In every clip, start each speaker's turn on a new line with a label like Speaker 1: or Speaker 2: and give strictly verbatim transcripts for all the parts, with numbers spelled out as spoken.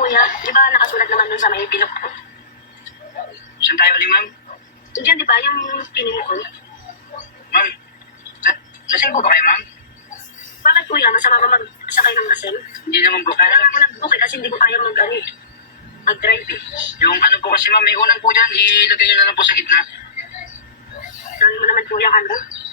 Speaker 1: kuya. Di ba nakasulat naman dun sa may pilok ko?
Speaker 2: Saan tayo ulit, ma'am?
Speaker 1: Diyan, di ba, yung pinili ko?
Speaker 2: Ma'am, la- lasing po ba kayo, ma'am?
Speaker 1: Bakit kuya, masama ba magsakay ng lasing?
Speaker 2: Hindi naman po.
Speaker 1: Kaya ako nag-book eh, kasi hindi ko kaya mag, ano, eh, mag-drive eh.
Speaker 2: Yung ano po kasi, ma'am, may unan po dyan. Ilagay nyo na lang po sa gitna.
Speaker 1: Dami mo naman kuya, ano?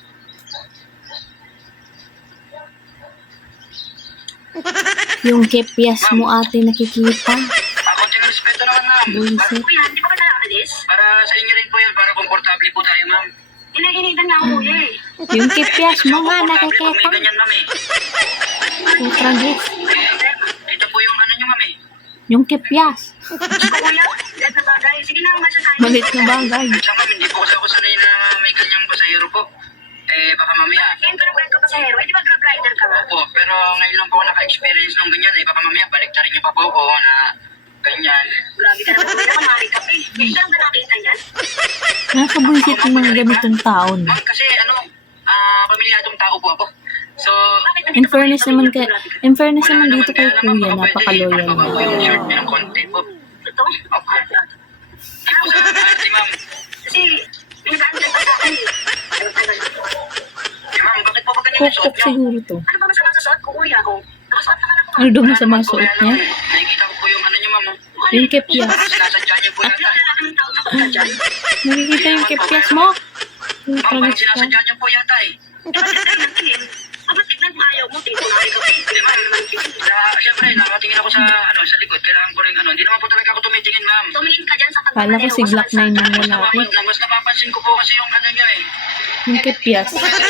Speaker 3: Yung kepyas mo ate nakikita.
Speaker 2: Ako, yung respeto naman, ma'am.
Speaker 3: Buisit.
Speaker 1: Kuya, hindi pa ba tayo alis?
Speaker 2: Para sa inyo rin po yun, para komportable po tayo, ma'am.
Speaker 1: Ina-initan nga ako kuya eh.
Speaker 3: Yung kepyas
Speaker 2: Kasi
Speaker 3: mo
Speaker 2: ako
Speaker 3: nga
Speaker 2: komportable pag may
Speaker 3: nakikita.
Speaker 2: ganyan, ma'am, eh.
Speaker 3: Putragis.
Speaker 2: Eh, ito po yung ano nyo, ma'am, eh.
Speaker 3: Yung kepyas.
Speaker 1: Gusto kuya, lahat na bagay. Sige na, masya tayo.
Speaker 3: Malit na bagay.
Speaker 2: At saka, ma'am, hindi po kasi ako sanay na may ganyang pasahero po. Eh, baka mamaya.
Speaker 1: Ngayon ka na kwento pa sa hero. Eh, di ba grab rider ka ba?
Speaker 2: Opo, pero ngayon lang po ako naka-experience ng ganyan, eh. Baka mamaya, baliktarin niyo pa po ako na ganyan.
Speaker 1: Grabe ka naman kuya, kumari ka pa eh. Ngayon ka lang ba nakita yan?
Speaker 3: Nasa buisit yung mga ganitong tao na.
Speaker 2: Ma'am, kasi ano, ah, pamilyadong tao po ako. So,
Speaker 1: Bakit nandito
Speaker 3: In
Speaker 1: ka
Speaker 3: fairness
Speaker 1: pa rin
Speaker 3: naman
Speaker 1: sa
Speaker 3: kay,
Speaker 1: Grabe ka?
Speaker 3: in fairness
Speaker 2: wala
Speaker 3: naman
Speaker 2: naman,
Speaker 3: dito kay
Speaker 2: kaya naman
Speaker 3: kuya,
Speaker 2: baka pwede
Speaker 3: napaka-loyal
Speaker 2: ipababa po yung
Speaker 3: mo.
Speaker 2: shirt niyo ng konti po.
Speaker 1: Ito?
Speaker 2: Opo. Hindi po sa si ma'am.
Speaker 1: Kasi, pinagaan ka sa akin eh. Ano tayo?
Speaker 2: Si ma'am, bakit po ba ganyan yung suot
Speaker 3: Kukok
Speaker 2: niyo?
Speaker 3: siguro to.
Speaker 1: Ano ba masama sa suot ko kuya ko? Nakasuot naman ako.
Speaker 3: Ano daw
Speaker 2: Wala
Speaker 3: masama
Speaker 2: naman po,
Speaker 3: suot
Speaker 2: kaya
Speaker 3: niya?
Speaker 2: lang, Nakikita ko po yung ano niyo, ma'am. oh.
Speaker 3: Yung kepyas.
Speaker 2: Sinasadya niyo po
Speaker 1: Ano
Speaker 2: yata.
Speaker 1: yung lalaki ng tao ako ka dyan?
Speaker 3: Nakikita yung kepyas mo?
Speaker 2: Ma'am, parang
Speaker 3: Putragis ka.
Speaker 2: sinasadya niyo po yata eh.
Speaker 1: Di ba tignan ng tingin? Kapag tignan mo ayaw mo, tingin ko na ikaw eh.
Speaker 2: Hindi ma'am, na, siyempre, nakatingin ako sa, ano, sa likod. Kailangan ko rin, ano, hindi naman po talaga ako tumitingin, ma'am.
Speaker 1: Tumingin ka dyan sa kanya.
Speaker 3: Kala ko si Glock nine yung
Speaker 2: Mas,
Speaker 3: lalaki.
Speaker 2: napapa, mas napapansin ko po kasi yung ano niya eh.
Speaker 3: Yung kepyas.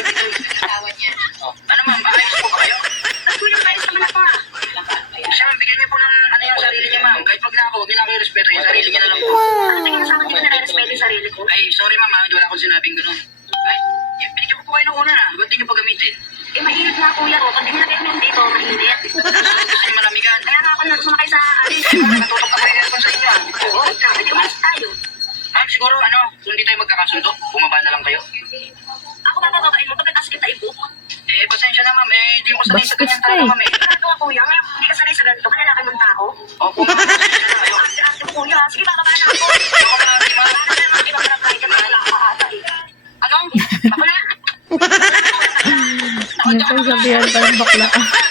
Speaker 2: Ano ma'am, ayos po ba kayo?
Speaker 1: At kuya, ayos naman ako ah.
Speaker 2: Siya ma'am, bigyan niyo po ng ano yung sarili niya ma'am. Kahit pag na ako, huwag niyo na kayo respeto yung sarili niya na lang po.
Speaker 1: Ano tingin mo sa akin, di ko nare-respeto yung sarili ko?
Speaker 2: Ay, sorry ma'am, ah, wala akong sinabing ganun. Ay, eh, binigyan ko po kayo ng una na. Ba't di niyo pa gamitin?
Speaker 1: Eh, mainit na kuya ko. Pag dinilagay mo yung dito, mainit.
Speaker 2: Gusto niyo malamigan?
Speaker 1: Kaya nga ako na sumakay sa alis.
Speaker 2: Eh, ma'am, nakatutok na po yung aircon sa inyo ah.
Speaker 1: Oo, di umalis tayo.
Speaker 2: Ma'am, siguro ano, kung hindi tayo magkakasundo, bumaba na lang kayo.
Speaker 1: Ako babababain mo, pagkatas kita i-book.
Speaker 2: Eh, pasensya na ma'am, eh, hindi ko sanay sa
Speaker 3: Bastos
Speaker 2: ganyan
Speaker 3: ka
Speaker 2: talaga
Speaker 3: eh.
Speaker 2: ma'am eh.
Speaker 1: Ano ka kuya? Ngayon, hindi ka sanay sa ganito. Kalalaki mong tao.
Speaker 2: Opo ma'am, pasensya na kayo.
Speaker 1: Ate-ate mo kuya. Sige, bababa na ako.
Speaker 2: Ako ma'am, si ma'am.
Speaker 1: Ano na mga ibang grab rider na wala ka ata eh.
Speaker 2: Ano? Ako na?
Speaker 3: Yung pagsabihan pa ng bakla.